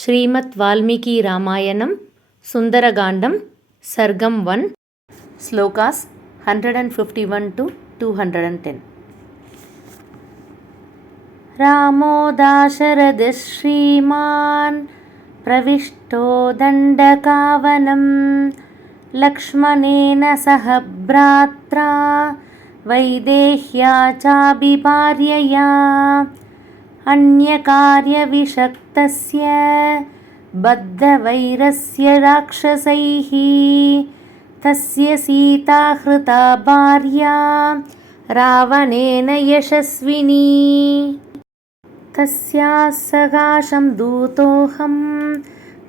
श्रीमद् वाल्मीकि रामायणं सुन्दरकाण्डं सर्गं 1 श्लोकास् 151 to 210 रामो दाशरथिः श्रीमान् प्रविष्टो दण्डकावनं लक्ष्मणेन सह भ्रात्रा वैदेह्या चाभिभार्यया अन्यकार्यविषक्तस्य बद्धवैरस्य राक्षसैः तस्य सीता हृता भार्या रावणेन यशस्विनी तस्याः सकाशं दूतोऽहं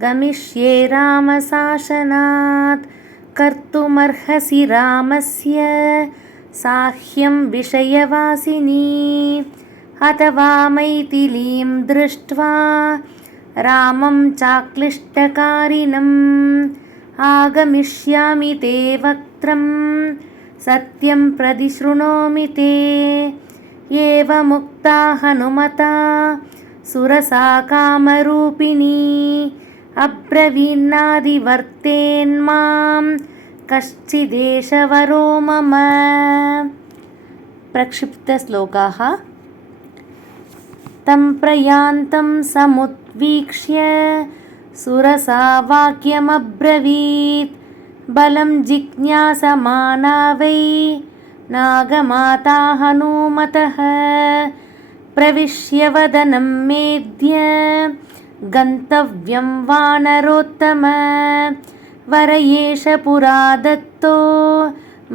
गमिष्ये रामशासनात् कर्तुमर्हसि रामस्य साह्यं विषयवासिनी अथवा मैथिलीं दृष्ट्वा रामं चाक्लिष्टकारिणम् आगमिष्यामि ते वक्त्रं सत्यं प्रतिशृणोमि ते एवमुक्ता हनुमता सुरसा कामरूपिणी अब्रवीन्नादिवर्तेन्मां कश्चिदेशवरो मम। प्रक्षिप्तश्लोकाः तं प्रयान्तं समुद्वीक्ष्य सुरसा वाक्यमब्रवीत् बलं जिज्ञासमाना वै नागमाता हनूमतः प्रविश्य वदनं मेद्य गन्तव्यं वानरोत्तम वर एष पुरा दत्तो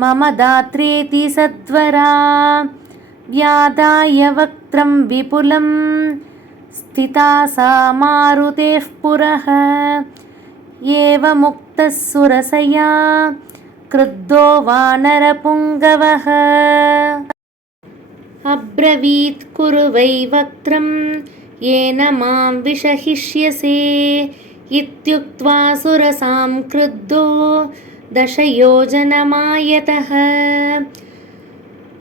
मम दात्रेति सद्वरा व्यादाय वक्त्रं विपुलं स्थिता सा मारुतेः पुरः एवमुक्तः सुरसया क्रुद्धो वानरपुङ्गवः अब्रवीत् कुरु वै वक्त्रं येन मां विषहिष्यसे इत्युक्त्वा सुरसां क्रुद्धो दशयोजनमायतः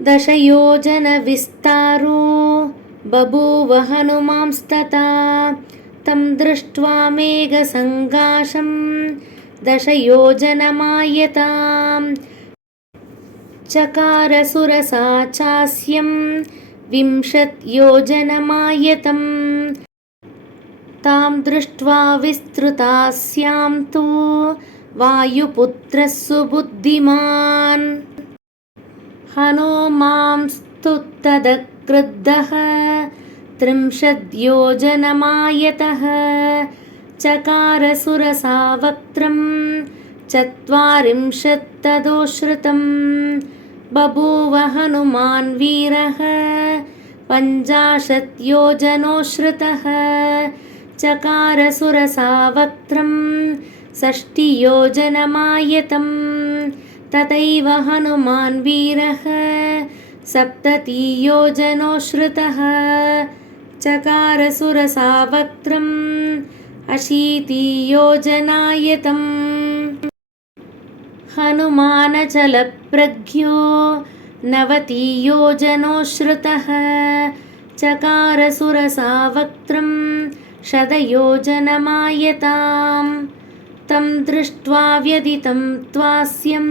दशयोजनविस्तारो बभूव हनुमांस्तथा तं दृष्ट्वा मेघसङ्काशं दशयोजनमायताम् चकार सुरसा चास्यं 20 योजनमायतम् तां दृष्ट्वा विस्तृतास्यां तु वायुपुत्रः सुबुद्धिमान् हनूमांस्तु तदक्रुद्धः 30 योजनमायतः चकार सुरसा वक्त्रं 40 तदोश्रुतं बभूव हनुमान् वीरः 50 योजनोश्रुतः चकार सुरसा वक्त्रं 60 योजनमायतं तथैव हनुमान् वीरः 70 योजनोश्रुतः चकार सुरसा वक्त्रं 80 योजनायतम् हनुमानचलप्रज्ञो 90 योजनोश्रुतः चकार सुरसा वक्त्रं 100 योजनमायताम् तं दृष्ट्वा व्यदितं त्वास्यं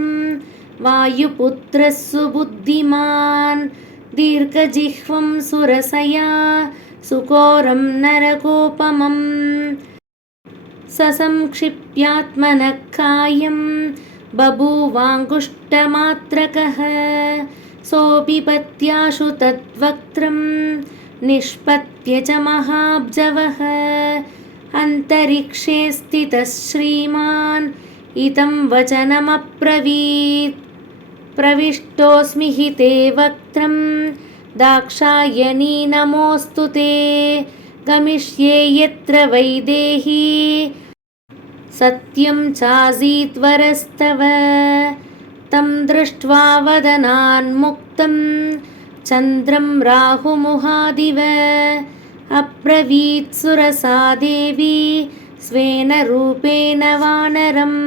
वायुपुत्रः सुबुद्धिमान् दीर्घजिह्वं सुरसया सुकोरं नरकोपमं ससंक्षिप्यात्मनः कायं बभूवाङ्गुष्ठमात्रकः सोऽपि तद्वक्त्रं निष्पत्य च महाब्जवः अन्तरिक्षे स्थितः श्रीमान् इतं वचनमब्रवीत् प्रविष्टोऽस्मि हि ते वक्त्रं दाक्षायणी नमोऽस्तु ते गमिष्ये यत्र वैदेही सत्यं चासीत् वरस्तव तं दृष्ट्वा वदनान्मुक्तं चन्द्रं राहुमुहादिव अब्रवीत् सुरसा देवी स्वेन रूपेण वानरम्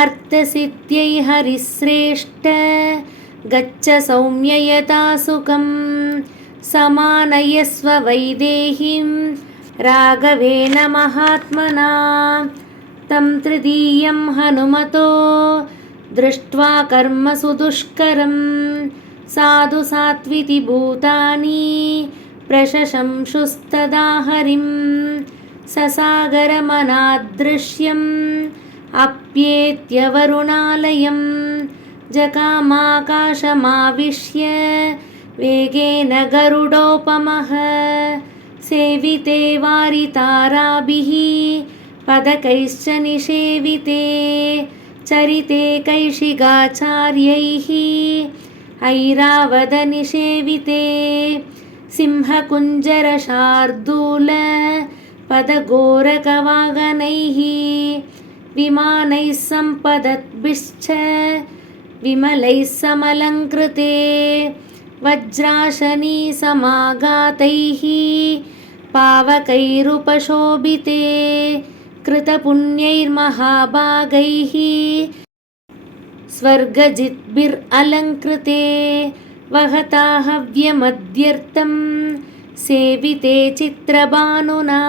अर्थसिद्ध्यै हरिश्रेष्ठ गच्छ सौम्ययता सुखं समानयस्व वैदेहीं राघवेन महात्मना तं तृतीयं हनुमतो दृष्ट्वा कर्मसु दुष्करं साधु सात्विति भूतानि प्रशशंसुस्तदा हरिं ससागरमनादृश्यम् अप्येत्य वरुणालयं जगामाकाशमाविश्य वेगेन गरुडोपमः सेविते वारिताराभिः पदकैश्च निषेविते चरिते कैशिगाचार्यैः ऐरावतनिषेविते सिंहकुञ्जरशार्दूल पदगोरकवागनैः विमानैः सम्पदद्भिश्च विमलैः समलङ्कृते वज्राशनी समागातैः पावकैरुपशोभिते कृतपुण्यैर्महाभागैः स्वर्गजिद्भिरलङ्कृते वहता हव्यमद्यर्थं सेविते चित्रभानुना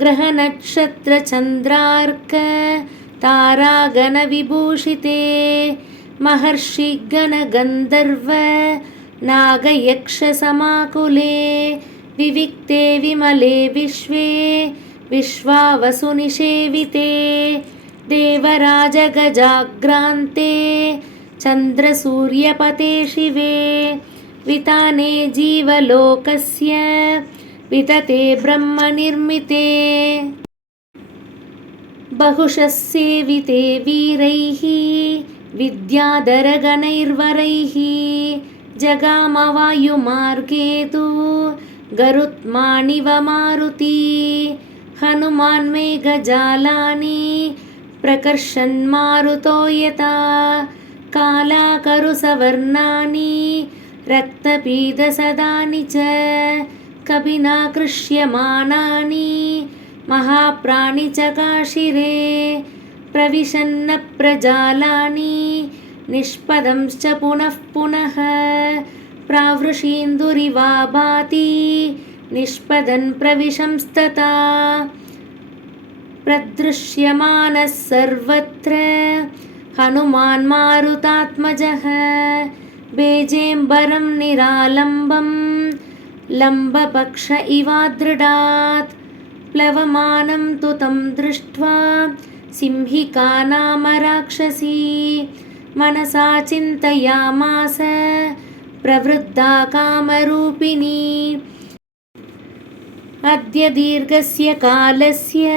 ग्रहनक्षत्रचन्द्रार्क तारागणविभूषिते महर्षिगणगन्धर्व नागयक्षसमाकुले विविक्ते विमले विश्वे विश्वावसुनिषेविते देवराजगजाग्रान्ते चन्द्रसूर्यपते शिवे विताने जीवलोकस्य वितते ब्रह्मनिर्मिते बहुशः सेविते वीरैः विद्याधरगणैर्वरैः जगामवायुमार्गे तु गरुत्मानिव मारुती हनुमान् मेघजालानि प्रकर्षन्मारुतो यथा कालाकरुसवर्णानि रक्तपीतसदानि च कविना कृष्यमाणानि महाप्राणि चकाशिरे प्रविशन्न प्रजालानि निष्पदंश्च पुनः पुनः प्रावृषीन्दुरिवा भाति निष्पदन् प्रविशंस्तथा प्रदृश्यमानः सर्वत्र हनुमान् मारुतात्मजः बेजेम्बरं निरालम्बं लम्बपक्ष इवादृढात् प्लवमानं तु तं दृष्ट्वा सिंहिका नाम राक्षसी मनसा चिन्तयामास प्रवृद्धा कामरूपिणी अद्य दीर्घस्य कालस्य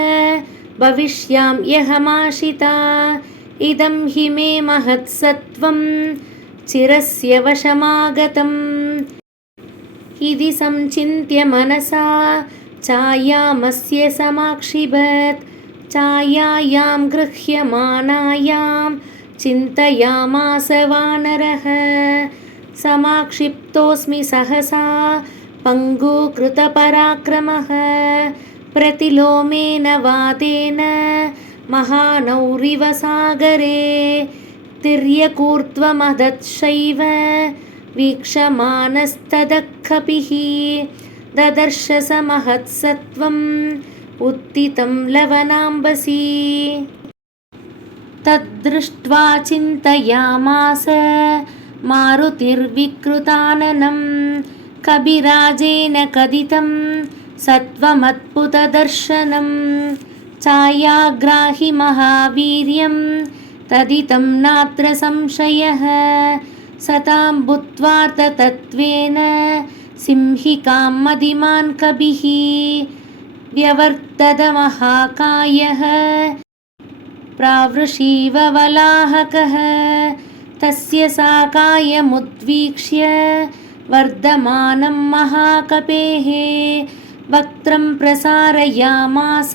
भविष्याम्यहमाशिता इदं हि मे महत्सत्त्वं चिरस्य वशमागतम् इति संचिन्त्य मनसा छायामस्य समाक्षिपत् छायायां गृह्यमाणायां चिन्तयामास वानरः समाक्षिप्तोऽस्मि सहसा पङ्गुकृतपराक्रमः प्रतिलोमेन वातेन महानौरिव सागरे तिर्यकूर्त्वमदत्शैव वीक्षमानस्तदः ददर्श स महत्सत्त्वम् उत्थितं लवनाम्बसी तद्दृष्ट्वा चिन्तयामास मारुतिर्विकृताननं कविराजेन कथितं सत्त्वमद्भुतदर्शनं छायाग्राहि महावीर्यं तदितं नात्र संशयः सतां भूत्वार्थतत्त्वेन सिंहिकां मदिमान् कविः व्यवर्तत महाकायः प्रावृषीव वलाहकः तस्य साकायमुद्वीक्ष्य वर्धमानं महाकपेः वक्त्रं प्रसारयामास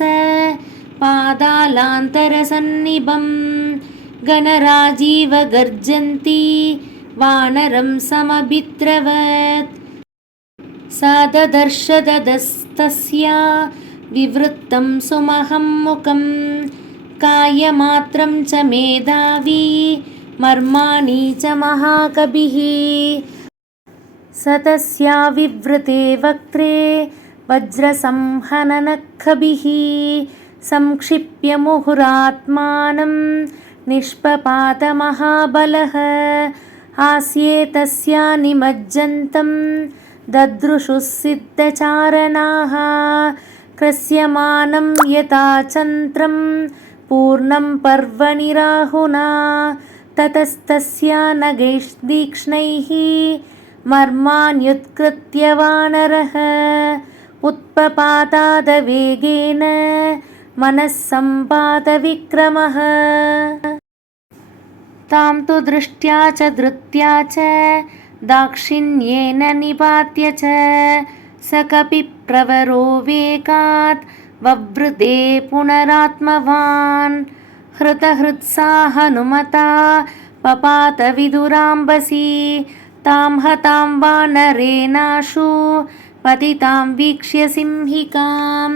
पादालान्तरसन्निभं गणराजीव गर्जन्ति वानरं समभिद्रवत् स ददर्शदस्तस्या विवृत्तं सुमहं मुखं कायमात्रं च मेधावी मर्माणि च महाकविः स तस्या विवृते वक्त्रे वज्रसंहननखभिः संक्षिप्य मुहुरात्मानं निष्पपातमहाबलः हास्ये तस्या निमज्जन्तं ददृशुः सिद्धचारणाः क्रस्यमानं यथा चन्द्रं पूर्णं पर्वणि राहुना ततस्तस्या नगैस्तीक्ष्णैः मर्माण्युत्कृत्य वानरः उत्पपातादवेगेन मनस्सम्पातविक्रमः तां तु दृष्ट्या च धृत्या च दाक्षिण्येन निपात्य च स कपिप्रवरो वेगात् ववृते पुनरात्मवान् हृतहृत्सा हनुमता पपात विदुराम्बसी तां हतां वानरेणाशु पतितां वीक्ष्य सिंहिकां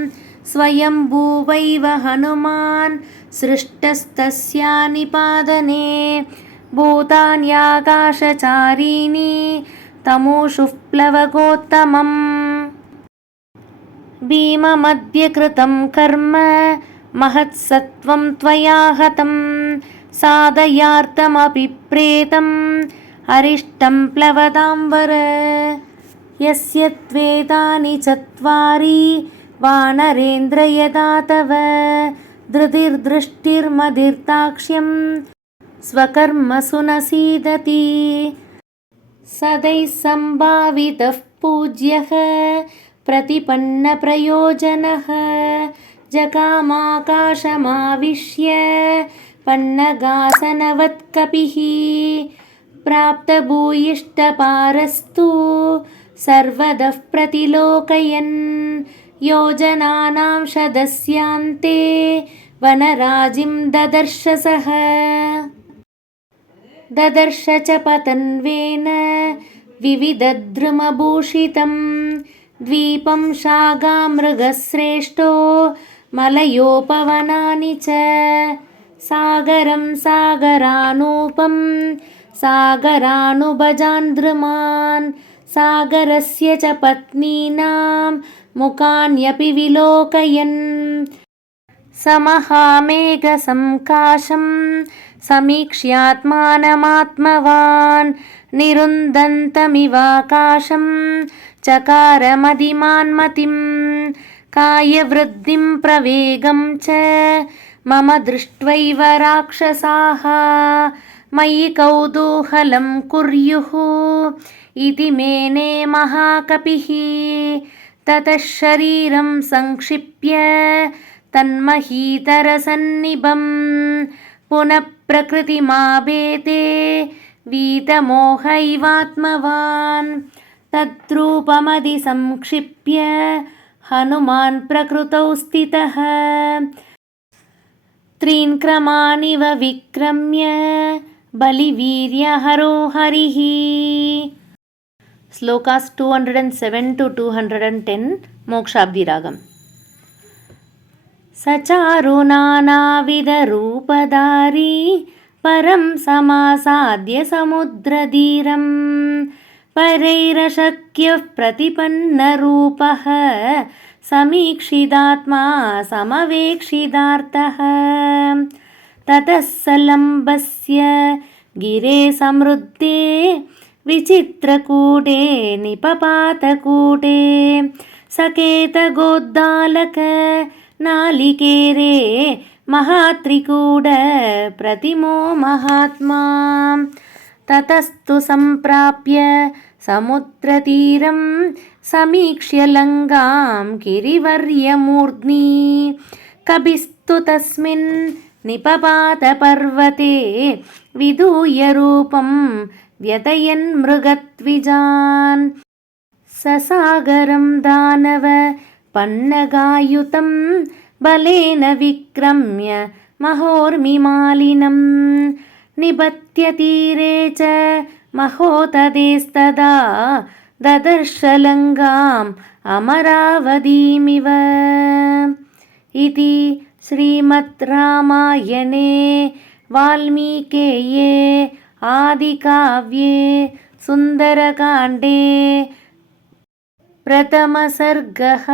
स्वयंभूवैव हनुमान् सृष्टस्तस्या निपादने भूतान्याकाशचारीणि तमूषुः प्लवगोत्तमम् भीममद्य कृतं कर्म महत्सत्त्वं त्वया हतं साधयार्थमपि प्रेतम् अरिष्टं प्लवताम्बर यस्य त्वेतानि चत्वारि वानरेन्द्र यदा तव धृतिर्दृष्टिर्मदिर्दाक्ष्यं स्वकर्मसु न सीदति सदैः सम्भावितः पूज्यः प्रतिपन्नप्रयोजनः जगामाकाशमाविश्य पन्नगासनवत्कपिः प्राप्तभूयिष्ठपारस्तु सर्वतः प्रतिलोकयन् योजनानां शतस्यान्ते वनराजिं ददर्श सः ददर्श च पतन्वेन विविधद्रुमभूषितं द्वीपं शागामृगश्रेष्ठो मलयोपवनानि च सागरं सागरानूपं सागरानुभजान्द्रुमान् सागरस्य च पत्नीनां मुखान्यपि विलोकयन् समहामेघसंकाशं समीक्ष्यात्मानमात्मवान् निरुन्दन्तमिवाकाशं चकारमदिमान्मतिं कायवृद्धिं प्रवेगं च मम दृष्ट्वैव राक्षसाः मयि कौतूहलं कुर्युः इति मेने महाकपिः ततः शरीरं संक्षिप्य तन्महीतरसन्निभं पुनः प्रकृतिमापेते वीतमोह इवात्मवान् तद्रूपमधिसंक्षिप्य हनुमान् प्रकृतौ स्थितः त्रीन् क्रमानिव विक्रम्य बलिवीर्यहरो हरिः श्लोकास् 207 to 210 मोक्षाब्धिरागम् सचारु नानाविधरूपधारी परं समासाद्य समुद्रधीरं परैरशक्यः प्रतिपन्नरूपः समीक्षितात्मा समवेक्षितार्थः ततः सलम्बस्य गिरे समृद्धे विचित्रकूटे निपपातकूटे सकेतगोद्दालक नालिकेरे महात्रिकूट प्रतिमो महात्मा ततस्तु सम्प्राप्य समुद्रतीरं समीक्ष्य लङ्गां गिरिवर्यमूर्ध्नि कपिस्तु तस्मिन् निपपातपर्वते विधूय रूपं व्यतयन् मृगत्विजान् ससागरं दानव पन्नगायुतं बलेन विक्रम्य महोर्मिमालिनं निबत्य तीरे च महोदधेस्तदा ददर्श लङ्गाम् अमरावतीमिव इति श्रीमद् रामायणे वाल्मीकेये आदिकाव्ये सुन्दरकाण्डे प्रथमसर्गः